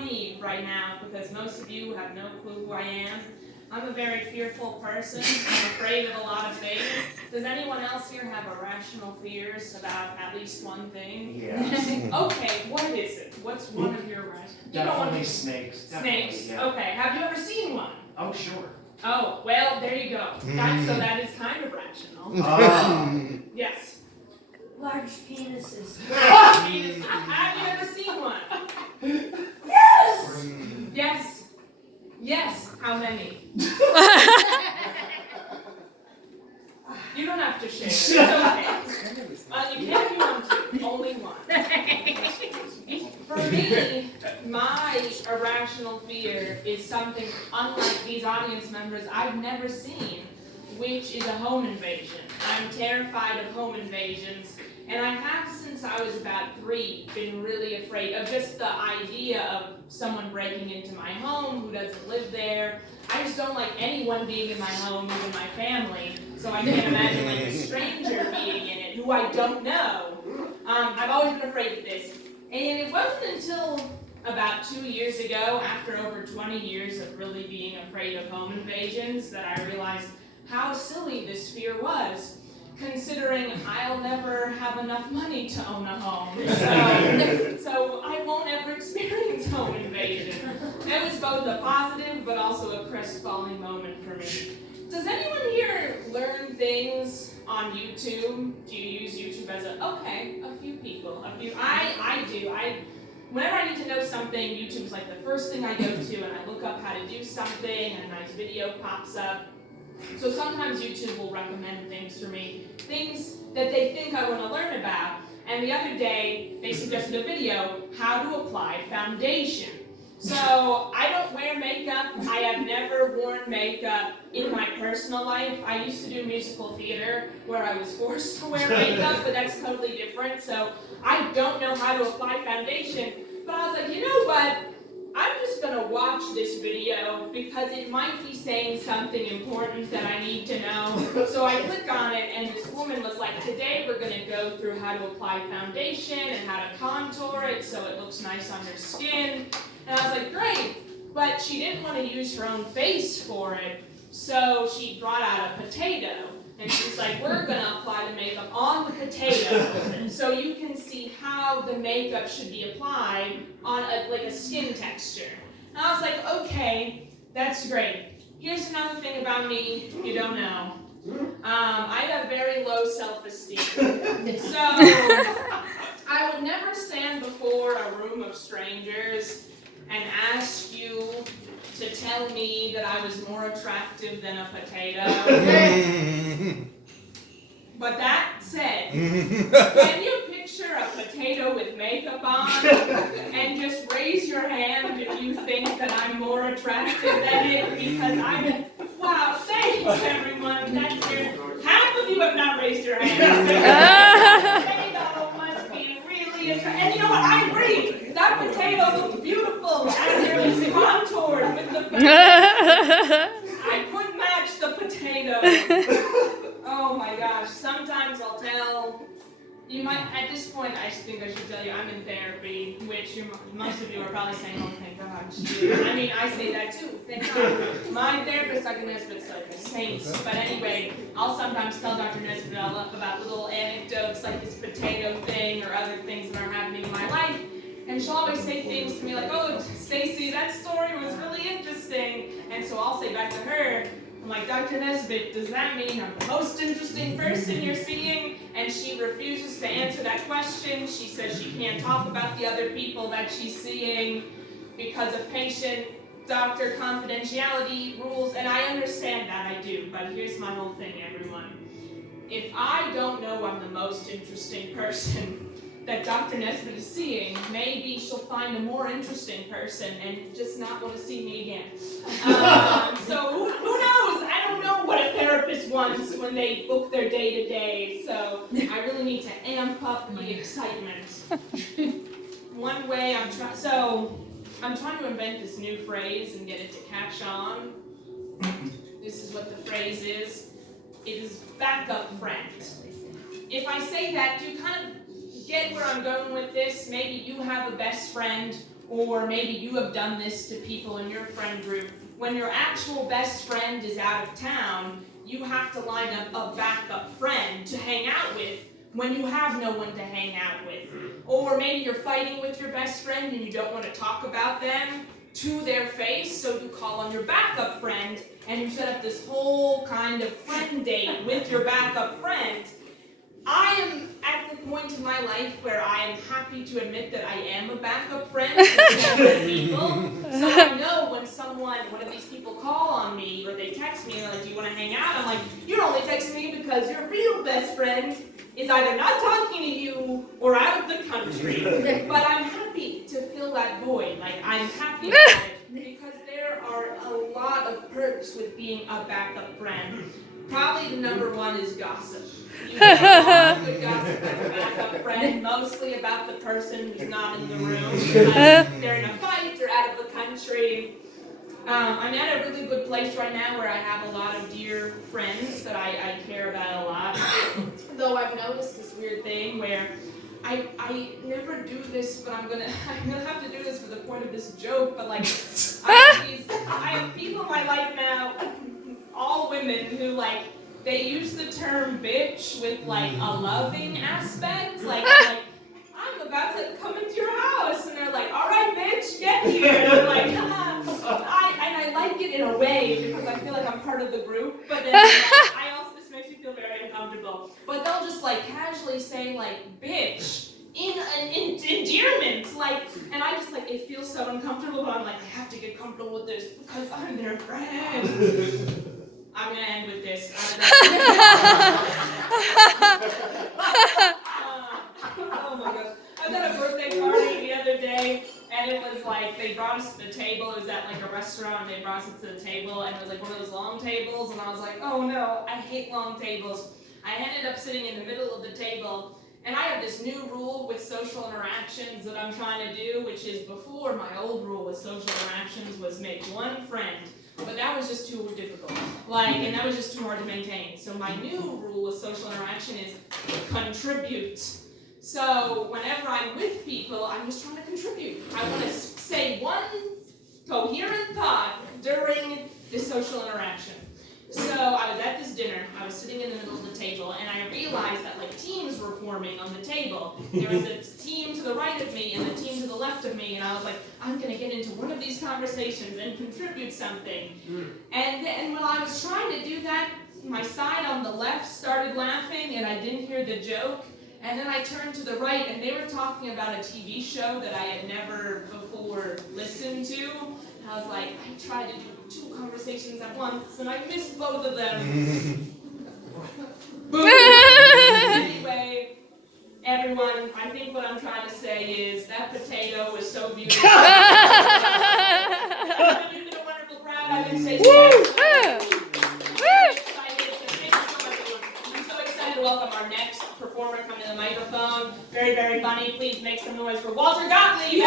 Me right now, because most of you have no clue who I am. I'm a very fearful person. I'm afraid of a lot of things. Does anyone else here have irrational fears about at least one thing? Yes. Okay, what is it? What's one of your irrational? Definitely snakes. Snakes. Yeah. Okay. Have you ever seen one? Oh, sure. Oh, well, there you go. That is kind of rational. Yes. Large penises. Penis. Have you ever seen one? Yes! Yes. Yes. How many? You don't have to share. It's okay. You can if you want to. Only one. For me, my irrational fear is something unlike these audience members I've never seen, which is a home invasion. I'm terrified of home invasions, and I have since I was about 3 been really afraid of just the idea of someone breaking into my home who doesn't live there. I just don't like anyone being in my home, even my family, so I can't imagine like a stranger being in it who I don't know. I've always been afraid of this. And it wasn't until about 2 years ago, after over 20 years of really being afraid of home invasions, that I realized how silly this fear was, considering I'll never have enough money to own a home. So I won't ever experience home invasion. It was both a positive but also a crestfallen moment for me. Does anyone here learn things on YouTube? Do you use YouTube as a few people. I do. Whenever I need to know something, YouTube's like the first thing I go to, and I look up how to do something, and a nice video pops up. So sometimes YouTube will recommend things for me, things that they think I want to learn about. And the other day, they suggested a video, how to apply foundation. So I don't wear makeup. I have never worn makeup in my personal life. I used to do musical theater where I was forced to wear makeup, but that's totally different. So I don't know how to apply foundation. But I was like, you know what? I'm just going to watch this video because it might be saying something important that I need to know. So I click on it, and this woman was like, today we're going to go through how to apply foundation and how to contour it so it looks nice on your skin. And I was like, great. But she didn't want to use her own face for it, so she brought out a potato. And she's like, we're going to apply the makeup on the potato so you can see how the makeup should be applied on a skin texture. And I was like, okay, that's great. Here's another thing about me you don't know. I have very low self-esteem. So I would never stand before a room of strangers and ask you to tell me that I was more attractive than a potato. But that said, can you picture a potato with makeup on and just raise your hand if you think that I'm more attractive than it? Because wow, thanks everyone. That's good. Half of you have not raised your hands. Potato must be really attractive. And you know what? I agree. That potato looks beautiful and it was contoured with the I could match the potato. Oh my gosh. Sometimes I'll tell you might at this point I think I should tell you I'm in therapy, which most of you are probably saying, oh thank God. I mean I say that too, thank God. My therapist, Dr. Nesbitt's like a saint. But anyway, I'll sometimes tell Dr. Nesbitt about little anecdotes like this potato thing or other things that are happening in my life. And she'll always say things to me like, oh, Stacy, that story was really interesting. And so I'll say back to her, I'm like, Dr. Nesbitt, does that mean I'm the most interesting person you're seeing? And she refuses to answer that question. She says she can't talk about the other people that she's seeing because of patient-doctor confidentiality rules. And I understand that, I do. But here's my whole thing, everyone. If I don't know I'm the most interesting person that Dr. Nesbitt is seeing, maybe she'll find a more interesting person and just not want to see me again. So who knows? I don't know what a therapist wants when they book their day-to-day, so I really need to amp up the excitement. One way I'm trying to invent this new phrase and get it to catch on. This is what the phrase is. It is backup friend. If I say that, do you kind of get where I'm going with this? Maybe you have a best friend or maybe you have done this to people in your friend group. When your actual best friend is out of town, you have to line up a backup friend to hang out with when you have no one to hang out with. Or maybe you're fighting with your best friend and you don't want to talk about them to their face, so you call on your backup friend and you set up this whole kind of friend date with your backup friend. I am at the point in my life where I am happy to admit that I am a backup friend to several people. So I know when one of these people call on me or they text me and they're like, do you want to hang out? I'm like, you're only texting me because your real best friend is either not talking to you or out of the country. But I'm happy to fill that void. Like, I'm happy about it because there are a lot of perks with being a backup friend. Probably the number one is gossip. You get a lot of good gossip as a backup friend, mostly about the person who's not in the room because they're in a fight or out of the country. I'm at a really good place right now where I have a lot of dear friends that I care about a lot. Though I've noticed this weird thing where I never do this, but I'm gonna have to do this for the point of this joke, but like I have people in my life now, all women who like they use the term bitch with like a loving aspect. Like I'm about to come into your house, and they're like, all right, bitch, get here. And I'm like, I like it in a way because I feel like I'm part of the group, but then I also, this makes me feel very uncomfortable. But they'll just like casually say like bitch in an endearment, like, and I just like, it feels so uncomfortable, but I'm like, I have to get comfortable with this because I'm their friend. I'm gonna end with this. Oh my gosh. I was at a birthday party the other day, and it was like, they brought us to the table. It was at like a restaurant, and they brought us to the table, and it was like one of those long tables, and I was like, oh no, I hate long tables. I ended up sitting in the middle of the table, and I have this new rule with social interactions that I'm trying to do, which is before my old rule with social interactions was make one friend. But that was just too difficult. And that was just too hard to maintain. So my new rule with social interaction is contribute. So whenever I'm with people, I'm just trying to contribute. I want to say one coherent thought during the social interaction. So I was at this dinner, I was sitting in the middle of the table, and I realized that like teams were forming on the table. There was a team to the right of me and a team to the left of me, and I was like, I'm going to get into one of these conversations and contribute something. And when I was trying to do that, my side on the left started laughing, and I didn't hear the joke. And then I turned to the right, and they were talking about a TV show that I had never before listened to. And I was like, I tried to do 2 conversations at once, and I missed both of them. Boom. Anyway, everyone, I think what I'm trying to say is that potato was so beautiful. You've been a wonderful crowd. I've been saying I'm so excited to welcome our next performer. Come to the microphone. Very, very funny. Please make some noise for Walter Gottlieb.